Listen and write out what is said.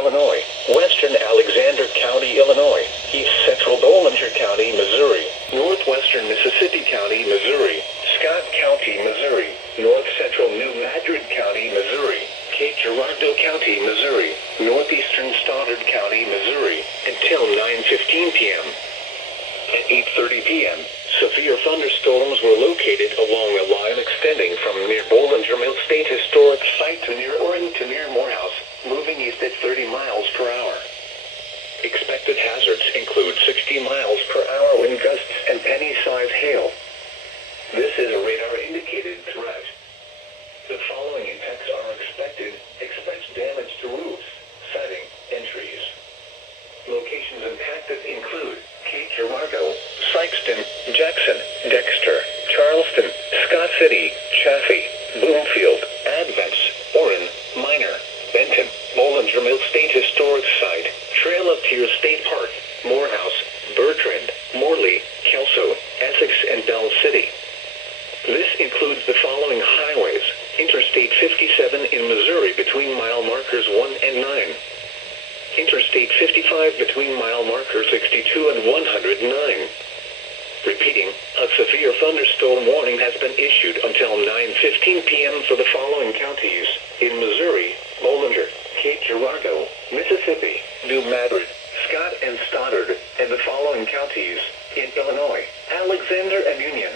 Illinois, western Alexander County, Illinois, east central Bollinger County, Missouri, northwestern Mississippi County, Missouri, Scott County, Missouri, north central New Madrid County, Missouri, Cape Girardeau County, Missouri, northeastern Stoddard County, Missouri, until 9:15 p.m. At 8:30 p.m., severe thunderstorms were located along a line extending from near Bollinger Mill State Historic Site to near Orin to near Morehouse, moving east at 30 miles per hour. Expected hazards include 60 miles per hour wind gusts and penny-sized hail. This is a radar-indicated threat. The following effects are expected. Expect damage to roofs, siding, and trees. Locations impacted include Cape Girardeau, Sykeston, Jackson, Dexter, Charleston, Scott City, Chaffee, Bloomfield, Advance, Orin, Minor, Benton, Bollinger Mill State Historic Site, Trail of Tears State Park, Morehouse, Bertrand, Morley, Kelso, Essex, and Bell City. This includes the following highways: Interstate 57 in Missouri between mile markers 1 and 9. Interstate 55 between mile markers 62 and 109. Repeating, a severe thunderstorm warning has been issued until 9:15 p.m. for the following counties: in Missouri, Bollinger, Cape Girardeau, Mississippi, New Madrid, Scott and Stoddard, and the following counties: in Illinois, Alexander and Union.